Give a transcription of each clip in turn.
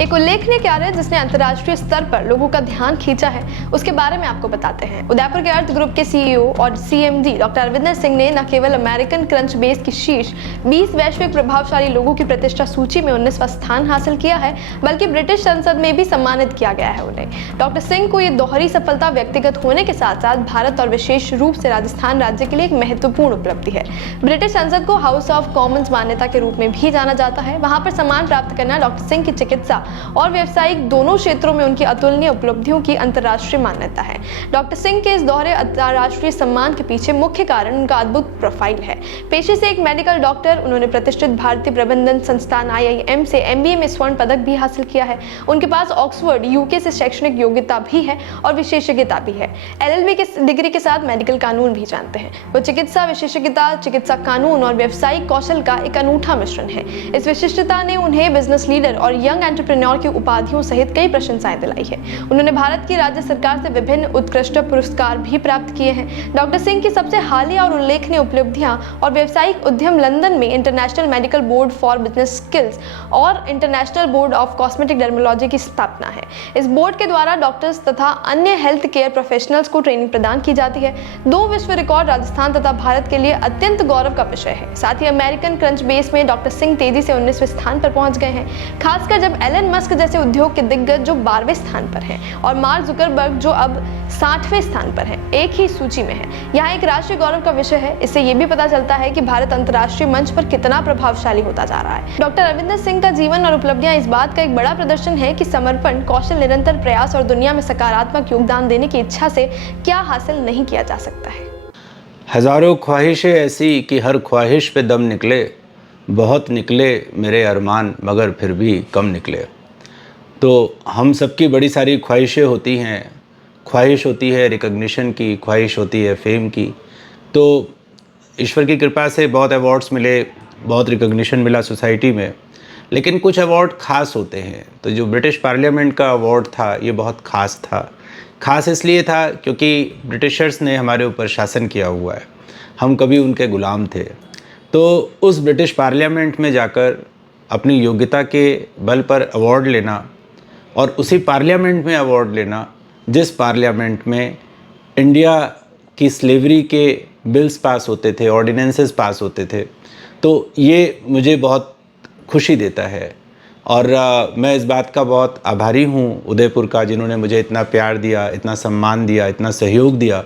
एक उल्लेखनीय कार्य जिसने अंतर्राष्ट्रीय स्तर पर लोगों का ध्यान खींचा है, उसके बारे में आपको बताते हैं। उदयपुर के अर्थ ग्रुप के सीईओ और सीएमडी डॉक्टर अरविंदर सिंह ने न केवल अमेरिकन क्रंच बेस की शीर्ष 20 वैश्विक प्रभावशाली लोगों की प्रतिष्ठा सूची में 19वां स्थान हासिल किया है, बल्कि ब्रिटिश संसद में भी सम्मानित किया गया है उन्हें। डॉक्टर सिंह को ये दोहरी सफलता व्यक्तिगत होने के साथ साथ भारत और विशेष रूप से राजस्थान राज्य के लिए एक महत्वपूर्ण उपलब्धि है। ब्रिटिश संसद को हाउस ऑफ कॉमन्स मान्यता के रूप में भी जाना जाता है। वहां पर सम्मान प्राप्त करना डॉक्टर सिंह की चिकित्सा और व्यावसायिक दोनों क्षेत्रों में उनकी अतुलनीय उपलब्धियों की अंतर्राष्ट्रीय मान्यता है। डॉक्टर सिंह के इस दोहरे अंतर्राष्ट्रीय सम्मान के पीछे मुख्य कारण उनका अद्भुत प्रोफाइल है। पेशे से एक मेडिकल डॉक्टर, उन्होंने प्रतिष्ठित भारतीय प्रबंधन संस्थान IIM से MBA में स्वर्ण पदक भी हासिल किया है। उनके पास ऑक्सफोर्ड UK से शैक्षणिक योग्यता भी है और विशेषज्ञता भी है। LLB के डिग्री के साथ मेडिकल कानून भी जानते हैं। वो चिकित्सा विशेषज्ञता, चिकित्सा कानून और व्यावसायिक कौशल का एक अनूठा मिश्रण है। इस विशिष्टता ने उन्हें बिजनेस लीडर और यंग एंटरप्रेन्योर की उपाधियों सहित कई प्रशंसाएं दिलाई है। उन्होंने भारत की राज्य सरकार से विभिन्न उत्कृष्ट पुरस्कार भी प्राप्त किए हैं। डॉक्टर सिंह की सबसे हालिया और उल्लेखनीय उपलब्धियां और व्यावसायिक उद्यम लंदन में international medical board for business skills और इंटरनेशनल बोर्ड ऑफ कॉस्मेटिक डर्मोलॉजी की स्थापना है। इस बोर्ड के द्वारा डॉक्टर्स तथा अन्य हेल्थ केयर प्रोफेशनल्स को ट्रेनिंग प्रदान की जाती है। 2 विश्व रिकॉर्ड राजस्थान तथा भारत के लिए अत्यंत गौरव का विषय है। साथ ही अमेरिकन क्रंच बेस में डॉक्टर सिंह तेजी से 19वें स्थान पर पहुंच गए हैं, खासकर जब एलन मस्क जैसे उद्योग के दिग्गज जो 12वें स्थान पर हैं और मार्क जुकरबर्ग जो अब 60वें स्थान पर हैं, एक ही सूची में है। यहाँ एक राष्ट्रीय गौरव का विषय है। इससे ये भी पता चलता है कि भारत अंतर्राष्ट्रीय मंच पर कितना प्रभावशाली होता जा रहा है। डॉक्टर अरविंदर सिंह का जीवन और उपलब्धियां इस बात का एक बड़ा प्रदर्शन है कि समर्पण, कौशल, निरंतर प्रयास और दुनिया में सकारात्मक योगदान देने की इच्छा से क्या हासिल नहीं किया जा सकता है। हजारों ख्वाहिशें ऐसी कि हर ख्वाहिश पे दम निकले, बहुत निकले मेरे अरमान मगर फिर भी कम निकले। तो हम सबकी बड़ी सारी ख्वाहिशें होती हैं। ख्वाहिश होती है रिकग्निशन की, ख्वाहिश होती है फेम की। तो ईश्वर की कृपा से बहुत अवार्ड्स मिले, बहुत रिकग्निशन मिला सोसाइटी में, लेकिन कुछ अवार्ड ख़ास होते हैं। तो जो ब्रिटिश पार्लियामेंट का अवार्ड था ये बहुत ख़ास था। ख़ास इसलिए था क्योंकि ब्रिटिशर्स ने हमारे ऊपर शासन किया हुआ है, हम कभी उनके ग़ुलाम थे। तो उस ब्रिटिश पार्लियामेंट में जाकर अपनी योग्यता के बल पर अवार्ड लेना और उसी पार्लियामेंट में अवार्ड लेना जिस पार्लियामेंट में इंडिया की स्लेवरी के बिल्स पास होते थे, ऑर्डिनेंसेस पास होते थे, तो ये मुझे बहुत खुशी देता है। और मैं इस बात का बहुत आभारी हूँ उदयपुर का, जिन्होंने मुझे इतना प्यार दिया, इतना सम्मान दिया, इतना सहयोग दिया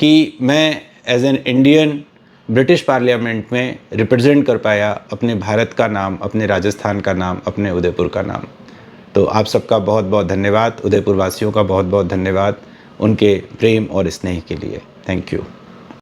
कि मैं as an Indian British parliament में रिप्रेजेंट कर पाया अपने भारत का नाम, अपने राजस्थान का नाम, अपने उदयपुर का नाम। तो आप सबका बहुत बहुत धन्यवाद, उदयपुर वासियों का बहुत बहुत धन्यवाद उनके प्रेम और स्नेह के लिए। Thank you.